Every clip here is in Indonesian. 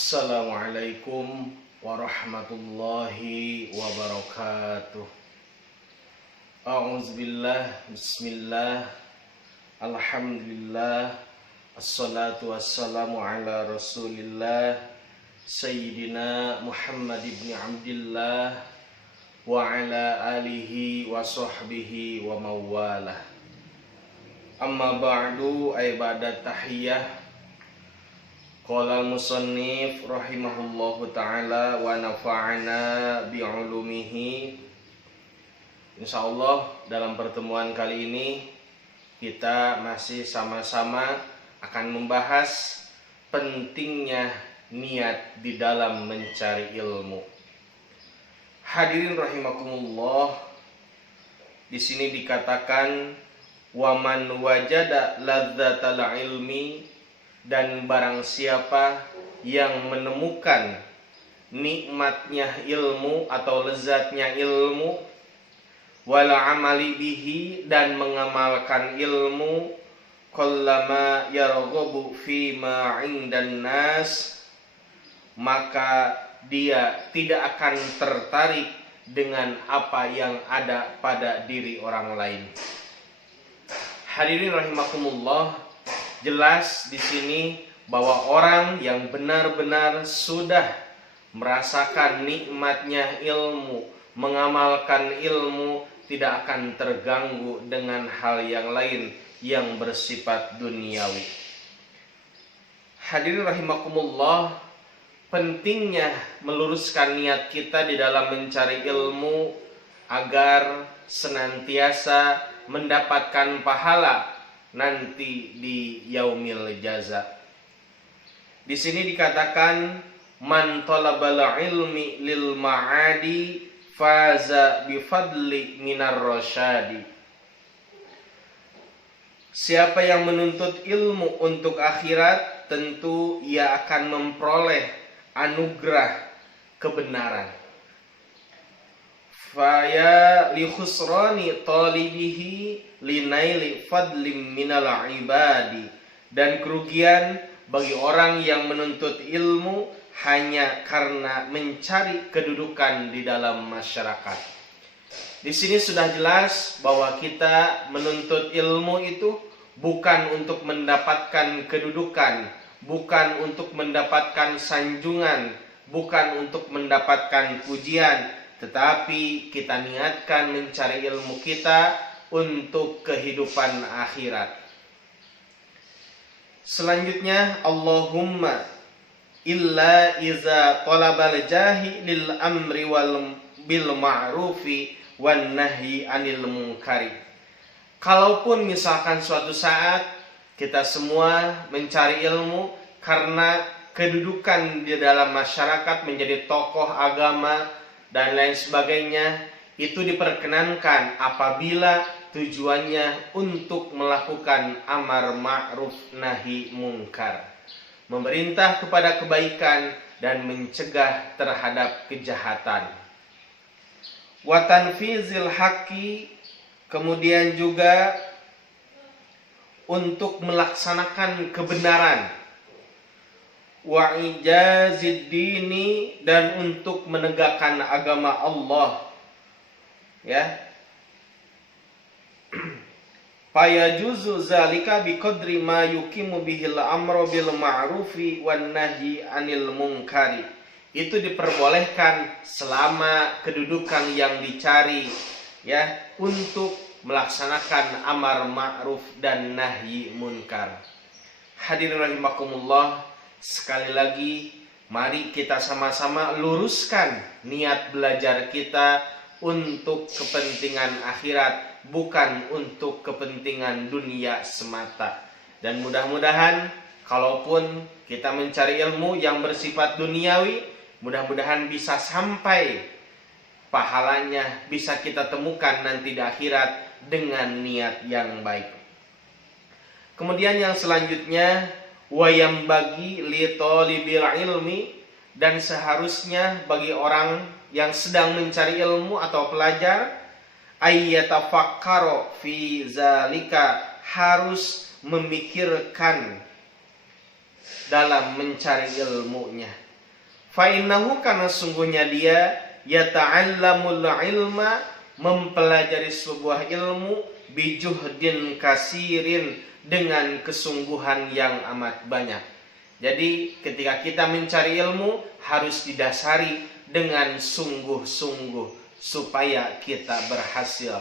Assalamualaikum warahmatullahi wabarakatuh. A'udzubillah, bismillah, alhamdulillah, assalatu wassalamu ala rasulillah, Sayyidina Muhammad ibn Abdillah, wa ala alihi wa sahbihi wa mawalah. Amma ba'du, ibadat tahiyah. Qala al-musannif rahimahullahu ta'ala wa nafa'ana bi'ulumihi. Insyaallah dalam pertemuan kali ini kita masih sama-sama akan membahas pentingnya niat di dalam mencari ilmu. Hadirin rahimakumullah, di sini dikatakan wa man wajada ladzatal ilmi, dan barang siapa yang menemukan nikmatnya ilmu atau lezatnya ilmu, wala amali bihi, dan mengamalkan ilmu, qallama yarghabu fi ma 'indan nas, maka dia tidak akan tertarik dengan apa yang ada pada diri orang lain. Hadirin rahimakumullah, jelas di sini bahwa orang yang benar-benar sudah merasakan nikmatnya ilmu, mengamalkan ilmu, tidak akan terganggu dengan hal yang lain yang bersifat duniawi. Hadirin rahimakumullah, pentingnya meluruskan niat kita di dalam mencari ilmu agar senantiasa mendapatkan pahala nanti di yaumil jaza. Di sini dikatakan man talabal ilmi lil ma'adi faza bi fadli minar rasyadi. Siapa yang menuntut ilmu untuk akhirat, tentu ia akan memperoleh anugerah kebenaran. Faya li khusrani talibihi linaili fadlim minal ibadi, dan kerugian bagi orang yang menuntut ilmu hanya karena mencari kedudukan di dalam masyarakat. Di sini sudah jelas bahwa kita menuntut ilmu itu bukan untuk mendapatkan kedudukan, bukan untuk mendapatkan sanjungan, bukan untuk mendapatkan pujian, tetapi kita niatkan mencari ilmu kita untuk kehidupan akhirat. Selanjutnya, Allahumma illa iza talabal jahi lil amri wal bil ma'rufi wan nahyi anil munkari. Kalaupun misalkan suatu saat kita semua mencari ilmu karena kedudukan di dalam masyarakat, menjadi tokoh agama dan lain sebagainya, itu diperkenankan apabila tujuannya untuk melakukan amar ma'ruf nahi munkar, memerintah kepada kebaikan dan mencegah terhadap kejahatan. Wa tanfizil haqqi, kemudian juga untuk melaksanakan kebenaran. Wa ijazid dini, dan untuk menegakkan agama Allah, ya. Fayajuzu zalika biqadri ma yuqimu bihil amru bil ma'rufi wan nahyi anil munkari. Itu diperbolehkan selama kedudukan yang dicari, ya, untuk melaksanakan amar ma'ruf dan nahyi munkar. Hadirin rahimakumullah, sekali lagi mari kita sama-sama luruskan niat belajar kita untuk kepentingan akhirat, bukan untuk kepentingan dunia semata. Dan mudah-mudahan kalaupun kita mencari ilmu yang bersifat duniawi, mudah-mudahan bisa sampai pahalanya bisa kita temukan nanti di akhirat dengan niat yang baik. Kemudian yang selanjutnya, wayam bagi li talibil ilmi, dan seharusnya bagi orang yang sedang mencari ilmu atau pelajar, ayyatafakkaro fi zalika, harus memikirkan dalam mencari ilmunya. Fa innahu, karena sungguhnya dia yata'allamul ilma, mempelajari sebuah ilmu, bijuhdin kasirin, dengan kesungguhan yang amat banyak. Jadi ketika kita mencari ilmu harus didasari dengan sungguh-sungguh supaya kita berhasil.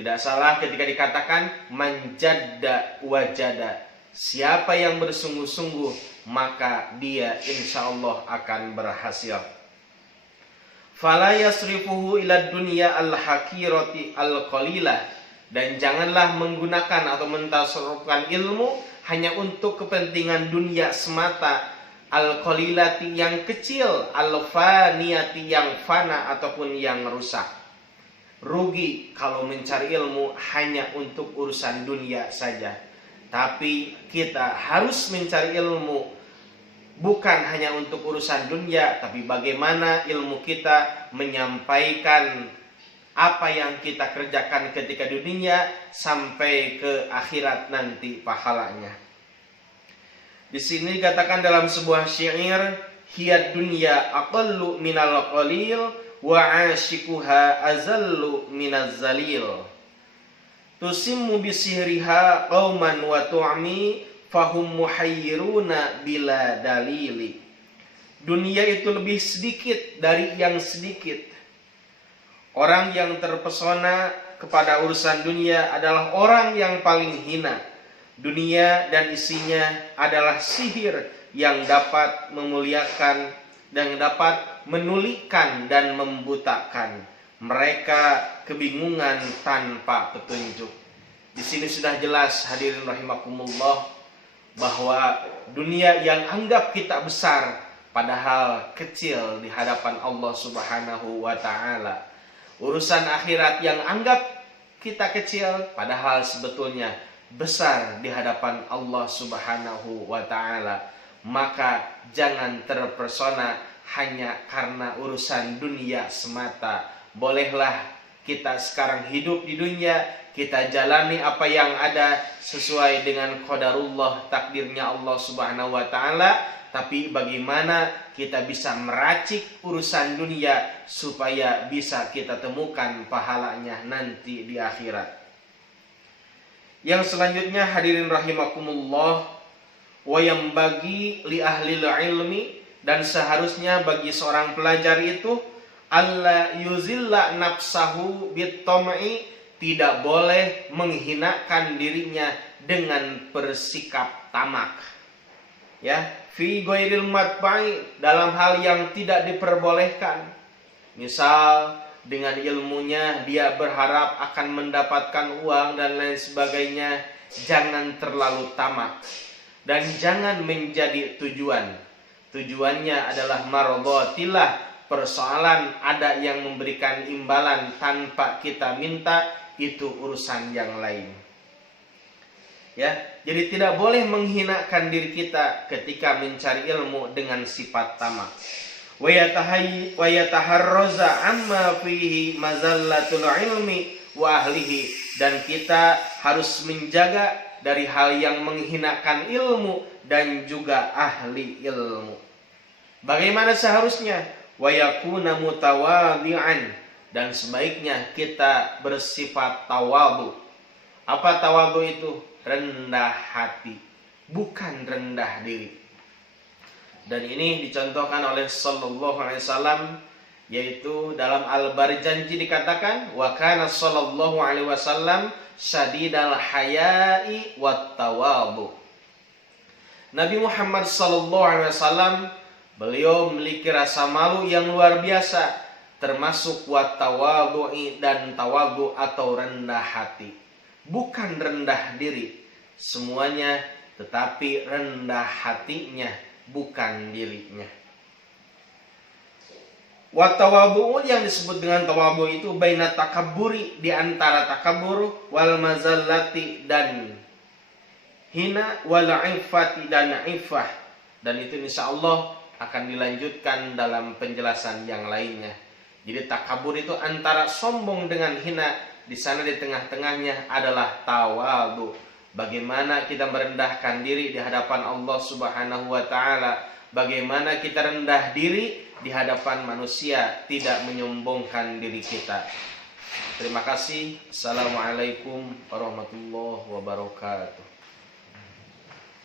Tidak salah ketika dikatakan manjadda wajada. Siapa yang bersungguh-sungguh maka dia insya Allah akan berhasil. Fala yasrifuhu ila dunya al-hakirati al-qalilah. Dan janganlah menggunakan atau mentasarrufkan ilmu hanya untuk kepentingan dunia semata, al-qalilati yang kecil, al-faniyati yang fana ataupun yang rusak. Rugi kalau mencari ilmu hanya untuk urusan dunia saja. Tapi kita harus mencari ilmu bukan hanya untuk urusan dunia, tapi bagaimana ilmu kita menyampaikan apa yang kita kerjakan ketika dunia sampai ke akhirat nanti pahalanya. Di sini dikatakan dalam sebuah syair, hiyad dunya aqallu minal qalil wa 'ashikuha azallu minaz zalil. Tusimmu bisihriha qauman wa tu'mi fahum muhayyiruna bila dalili. Dunia itu lebih sedikit dari yang sedikit. Orang yang terpesona kepada urusan dunia adalah orang yang paling hina. Dunia dan isinya adalah sihir yang dapat memuliakan dan dapat menulikan dan membutakan. Mereka kebingungan tanpa petunjuk. Di sini sudah jelas hadirin rahimakumullah bahwa dunia yang anggap kita besar padahal kecil di hadapan Allah Subhanahu wa taala. Urusan akhirat yang anggap kita kecil padahal sebetulnya besar di hadapan Allah Subhanahu wa taala. Maka jangan terpesona hanya karena urusan dunia semata. Bolehlah kita sekarang hidup di dunia, kita jalani apa yang ada sesuai dengan qadarullah, takdirnya Allah Subhanahu wa taala. Tapi bagaimana kita bisa meracik urusan dunia supaya bisa kita temukan pahalanya nanti di akhirat. Yang selanjutnya hadirin rahimakumullah, wa yang bagi li ahlil ilmi, dan seharusnya bagi seorang pelajar itu alla yuzilla nafsahu bitam'i, tidak boleh menghinakan dirinya dengan bersikap tamak. Ya, fi ghairil matba'i, dalam hal yang tidak diperbolehkan. Misal dengan ilmunya dia berharap akan mendapatkan uang dan lain sebagainya. Jangan terlalu tamak dan jangan menjadi tujuan. Tujuannya adalah mardhatillah, persoalan ada yang memberikan imbalan tanpa kita minta, itu urusan yang lain. Ya, jadi tidak boleh menghinakan diri kita ketika mencari ilmu dengan sifat tamak. Wa yataharraza amma fihi mazallatul ilmi wa ahlihi, dan kita harus menjaga dari hal yang menghinakan ilmu dan juga ahli ilmu. Bagaimana seharusnya? Wa yakuna mutawadhi'an, dan sebaiknya kita bersifat tawadhu. Apa tawadhu itu? Rendah hati, bukan rendah diri. Dan ini dicontohkan oleh sallallahu alaihi wasallam, yaitu dalam Al-Barjanji dikatakan wa kana sallallahu alaihi wasallam syadidal haya'i wat tawadhu. Nabi Muhammad sallallahu alaihi wasallam, beliau memiliki rasa malu yang luar biasa, termasuk wat tawadhu'i, dan tawadhu atau rendah hati. Bukan rendah diri semuanya, tetapi rendah hatinya, bukan dirinya. Wa tawadhu, yang disebut dengan tawadhu itu baina takabburi, di antara takabur, wal mazallati, dan hina, wal iffati, dan iffah. Dan itu insyaallah akan dilanjutkan dalam penjelasan yang lainnya. Jadi takabur itu antara sombong dengan hina. Di sana di tengah-tengahnya adalah tawadhu. Bagaimana kita merendahkan diri di hadapan Allah Subhanahu wa taala, bagaimana kita rendah diri di hadapan manusia, tidak menyombongkan diri kita. Terima kasih. Assalamualaikum warahmatullahi wabarakatuh.